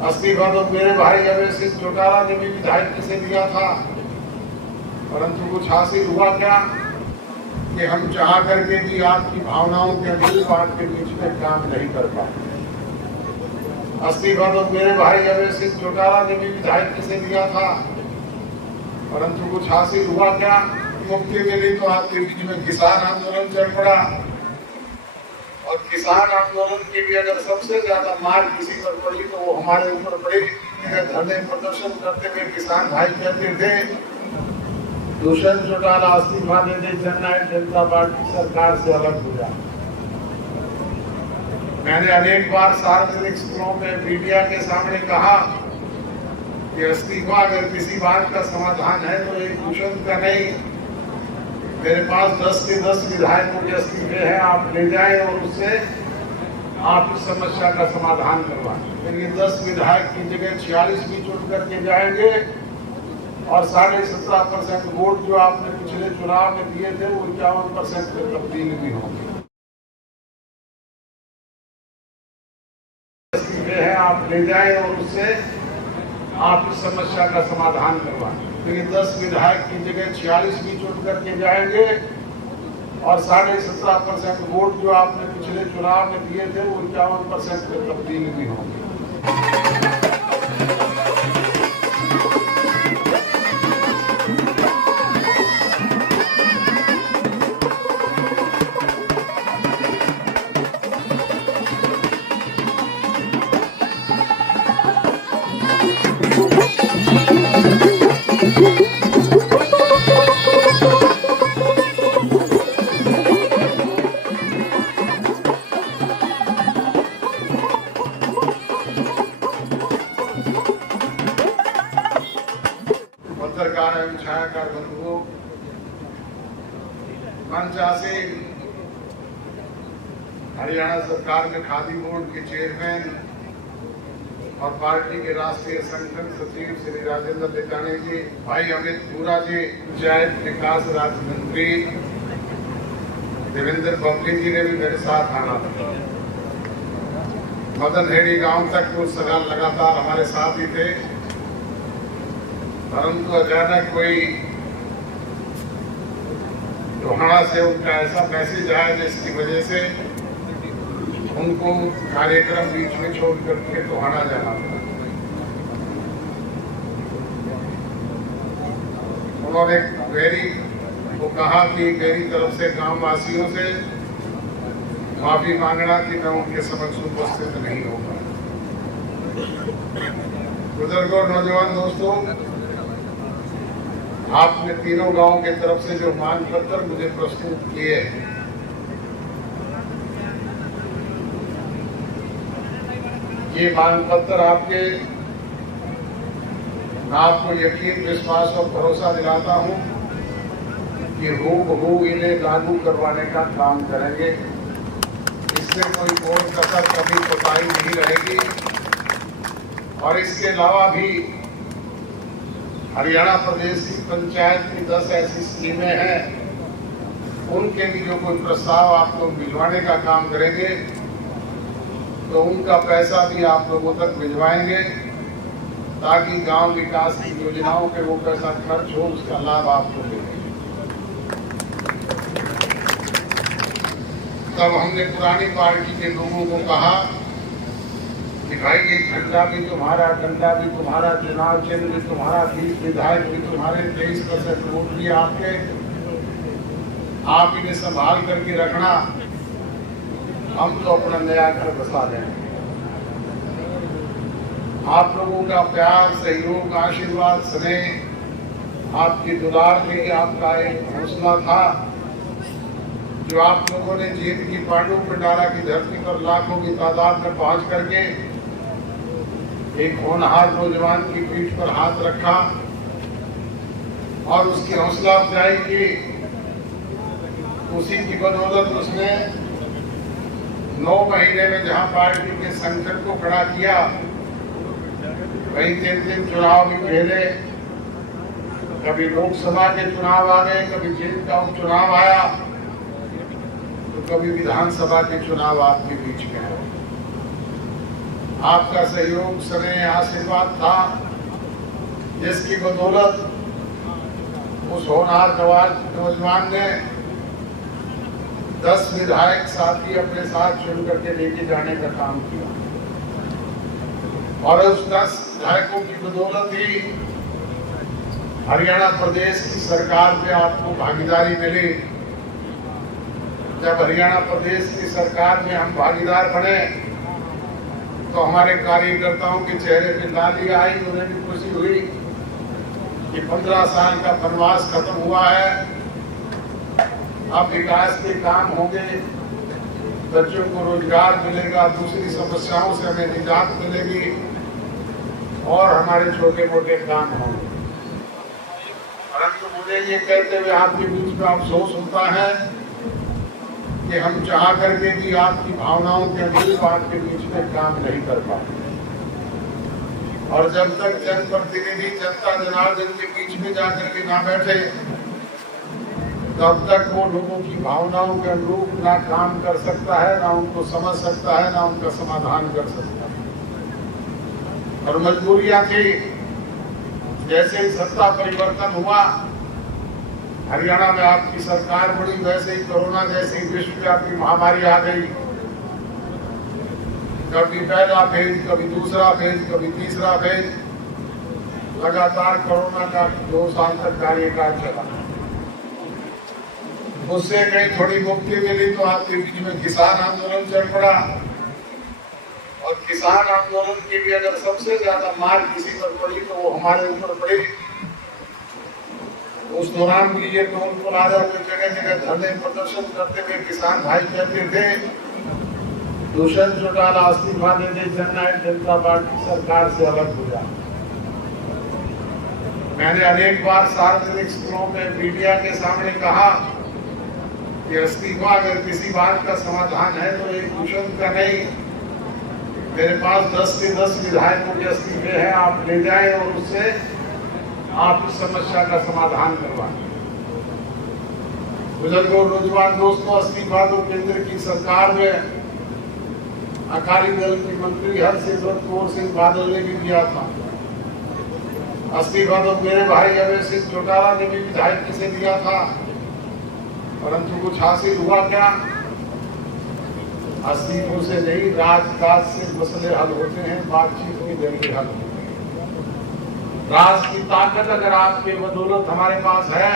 इस्तीफा तो मेरे भाई अवैध सिंह चौटाला ने भी विधायक से दिया था, परंतु कुछ हासिल हुआ क्या कि हम चाह करके भी आपकी भावनाओं के अनुरूप आपके बीच में काम नहीं कर पाए। इस्तीफा तो मेरे भाई अवैध सिंह चौटाला ने भी विधायक से दिया था, परंतु कुछ हासिल हुआ क्या? मुक्ति मिली तो आपके बीच में किसान आंदोलन चल पड़ा, और किसान आंदोलन की भी अगर सबसे ज्यादा मार किसी पर पड़ी तो वो हमारे ऊपर पड़ी। धरने प्रदर्शन करते हुए किसान भाई कहते थे दुष्यंत चौटाला इस्तीफा दे दे, जननायक जनता पार्टी सरकार से अलग हो जाए। मैंने अनेक बार सार्वजनिक स्थलों में मीडिया के सामने कहा कि इस्तीफा अगर किसी बात का समाधान है तो एक दुष्यंत का नहीं, मेरे पास 10 के 10 विधायकों के इस्तीफे हैं, आप ले जाएं और उससे आप इस समस्या का समाधान करवाएं। लेकिन 10 विधायक की जगह 46 भी चुन करके जाएंगे और 17.5% वोट जो आपने पिछले चुनाव में दिए थे वो 51% में तब्दील भी होंगे। इस्तीफे हैं, आप ले जाएं और उससे आप इस समस्या का समाधान करवाएं। लेकिन 10 विधायक की जगह 46 भी चुन करके जाएंगे और 17.5% वोट जो आपने पिछले चुनाव में दिए थे वो 51% में तब्दील भी होंगे। पत्रकार एवं छायाकार बंधुओं, मनचासी हरियाणा सरकार में खादी बोर्ड के चेयरमैन और पार्टी के राष्ट्रीय संगठन सचिव श्री राजेंद्र टिकाणी जी, भाई अमित पूरा जी, पंचायत विकास राज्य मंत्री देवेंद्र बबली जी ने भी मेरे साथ आना था। मदन हेड़ी गांव तक कुछ सवाल लगातार हमारे साथ ही थे, परंतु अचानक कोई टोहाना से उनका ऐसा मैसेज आया जिसकी वजह से उनको कार्यक्रम बीच में छोड़ करके टोहाना जाना पड़ा। उन्होंने मेरी को कहा कि मेरी तरफ से गांव वासियों से माफी मांगना कि मैं उनके समक्ष उपस्थित नहीं होगा। बुजुर्गों, नौजवान दोस्तों, आपने तीनों गांव के तरफ से जो मांग पत्र मुझे प्रस्तुत किए हैं, ये मांग पत्र आपको यकीन, विश्वास और भरोसा दिलाता हूं कि हूबहू इन्हें लागू करवाने का काम करेंगे। इससे कोई कोई कसर कभी कोताही नहीं रहेगी। और इसके अलावा भी हरियाणा प्रदेश की पंचायत की 10 ऐसी स्कीमें हैं, उनके भी जो कोई प्रस्ताव आप लोग भिजवाने का काम करेंगे तो उनका पैसा भी आप लोगों तक भिजवाएंगे, ताकि गांव विकास की योजनाओं पे वो पैसा खर्च हो, उसका लाभ आपको मिले। तब हमने पुरानी पार्टी के लोगों को कहा कि भाई ये झंडा भी तुम्हारा, डंडा भी तुम्हारा, चुनाव चिन्ह भी तुम्हारा, 20 विधायक भी तुम्हारे, 23% वोट भी आपके, आप इन्हें संभाल करके रखना, हम तो अपना नया घर बसा लेंगे। आप लोगों का प्यार, सहयोग, आशीर्वाद, स्नेह, आपकी दुलार में आपका एक हौसला था जो आप लोगों ने जीत की पांडु पिंडारा की धरती पर लाखों की तादाद में पहुंच करके एक होनहार नौजवान की पीठ पर हाथ रखा और उसकी हौसला अफजाई की। उसी की बदौलत उसने 9 महीने में जहां पार्टी के संगठन को खड़ा किया, वहीं 3 चुनाव भी खेले। कभी लोकसभा के चुनाव आ गए, कभी जेल का उपचुनाव आया, तो कभी विधानसभा के चुनाव आपके बीच में आए। आपका सहयोग, स्नेह, आशीर्वाद था, जिसकी बदौलत उस होनहार नौजवान ने 10 विधायक साथी अपने साथ चुन करके लेके जाने का काम किया और उस 10 विधायकों की बदौलत ही हरियाणा प्रदेश की सरकार में आपको भागीदारी मिली। जब हरियाणा प्रदेश की सरकार में हम भागीदार बने तो हमारे कार्यकर्ताओं के चेहरे पे लाली आई, उन्हें भी खुशी हुई कि 15 साल का वनवास खत्म हुआ है, अब विकास के काम होंगे, बच्चों को रोजगार मिलेगा, दूसरी समस्याओं से हमें निजात मिलेगी और हमारे छोटे मोटे काम होंगे। परंतु मुझे ये कहते हुए आपके बीच में अफसोस होता है कि हम चाह करके भी आपकी भावनाओं के अनुरूप आपके बीच में काम नहीं कर पाते और जब तक जनप्रतिनिधि जनता जनार्दन के बीच में जाकर के ना बैठे तब तक वो लोगों की भावनाओं के अनुरूप ना काम कर सकता है, ना उनको समझ सकता है, ना उनका समाधान कर सकता है। और मजबूरियां थी, जैसे ही सत्ता परिवर्तन हुआ, हरियाणा में आपकी सरकार बड़ी, वैसे ही कोरोना जैसी विश्वव्यापी महामारी आ गई। कभी पहला फेज, कभी दूसरा फेज, कभी तीसरा फेज, लगातार कोरोना का 2 साल तक कार्यकाल चला। उससे कहीं थोड़ी मुक्ति मिली तो आपके बीच में किसान आंदोलन चल पड़ा और किसान आंदोलन की भी अगर सबसे ज्यादा मार किसी पर पड़ी तो वो हमारे ऊपर पड़ी। उस दौरान भी ये टोल प्लाजा में जगह जगह धरने प्रदर्शन करते हुए किसान भाई कहते थे दुष्यंत चौटाला इस्तीफा दे दे, जननायक जनता पार्टी सरकार से अलग हो जाए। मैंने अनेक बार सार्वजनिक स्थलों में मीडिया के सामने कहा कि इस्तीफा अगर किसी बात का समाधान है तो एक दुष्यंत का नहीं, मेरे पास 10 के 10 विधायकों के इस्तीफे हैं, आप ले जाएं और उससे आप इस समस्या का समाधान करवाएं। बुजुर्गों, नौजवान दोस्तों, इस्तीफा तो केंद्र की सरकार में अकाली दल के मंत्री हरसिमरत कौर सिंह बादल ने भी दिया था। इस्तीफा तो मेरे भाई अभय सिंह चौटाला ने भी विधायकी से दिया था, परंतु कुछ हासिल हुआ क्या? इस्तीफों से नहीं, राजकाज से मसले हल होते हैं, बातचीत के जरिए हल होते हैं। राज की ताकत अगर आपके बदौलत हमारे पास है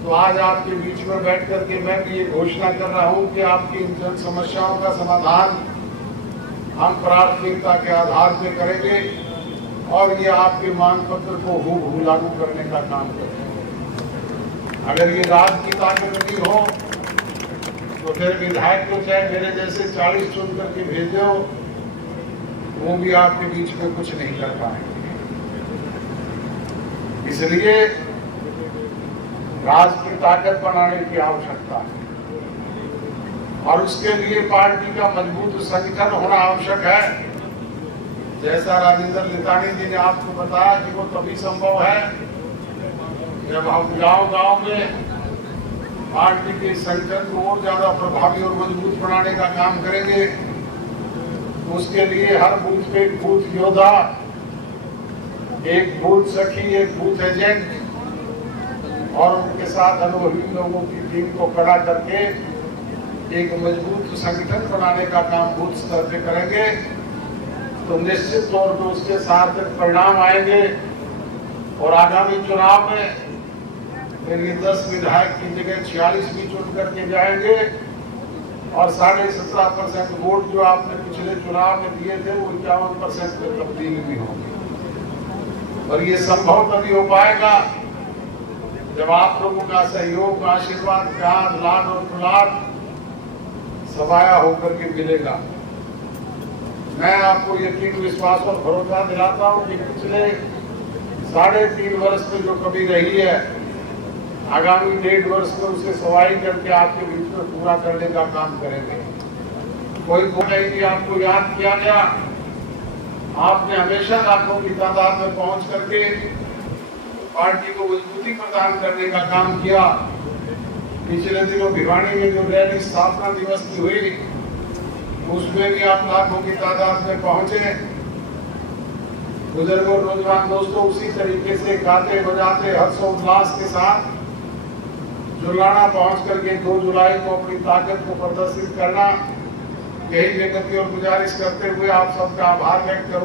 तो आज आपके बीच में बैठ करके मैं भी ये घोषणा कर रहा हूं कि आपकी इन जन समस्याओं का समाधान हम प्राथमिकता के आधार पर करेंगे और ये आपके मांग पत्र को हूबहू लागू करने का काम करेंगे। अगर ये राज की ताकत नहीं हो तो फिर विधायक को चाहे मेरे जैसे 40 चुन करके भेज दो, वो भी आपके बीच में कुछ नहीं कर पाएंगे। इसलिए राज की ताकत बनाने की आवश्यकता है और उसके लिए पार्टी का मजबूत संगठन होना आवश्यक है। जैसा राजेंद्र लितानी जी ने आपको बताया कि वो तभी संभव है जब हम गांव-गांव में पार्टी के संगठन को और ज्यादा प्रभावी और मजबूत बनाने का काम करेंगे। उसके लिए हर बूथ पे एक बूथ योद्धा, एक बूथ सखी, एक बूथ एजेंट और उनके साथ अनुभवी लोगों की टीम को खड़ा करके एक मजबूत संगठन बनाने का काम बूथ स्तर पे करेंगे तो निश्चित तौर पर उसके साथ परिणाम आएंगे और आगामी चुनाव में फिर ये 10 विधायक की जगह 46 भी चुन करके जाएंगे और 17.5% वोट जो आपने पिछले चुनाव में दिए थे वो 51% में तब्दील भी होंगे। और ये संभव तभी हो पाएगा जब आप लोगों का सहयोग, आशीर्वाद, प्यार, लाड और दुलार सवाया होकर के मिलेगा। मैं आपको यकीन, विश्वास और भरोसा दिलाता हूं कि पिछले 3.5 वर्ष में जो कमी रही है, आगामी 1.5 वर्ष में उसे सवाई करके आपके बीच में पूरा करने का काम करेंगे। कोई बोले कि आपको याद किया गया, आपने हमेशा लाखों की तादाद में पहुंच करके पार्टी को मजबूती प्रदान करने का काम किया। पिछले दिनों भिवानी में जो रैली स्थापना दिवस की हुई उसमें भी आप लाखों की तादाद में पहुंचे। बुजुर्गों, नौजवान दोस्तों, उसी तरीके से गाते बजाते हर्षोल्लास के साथ जुलाना पहुंच करके 2 जुलाई को अपनी ताकत को प्रदर्शित करना, यही विनती और गुजारिश करते हुए आप सबका आभार व्यक्त करूं।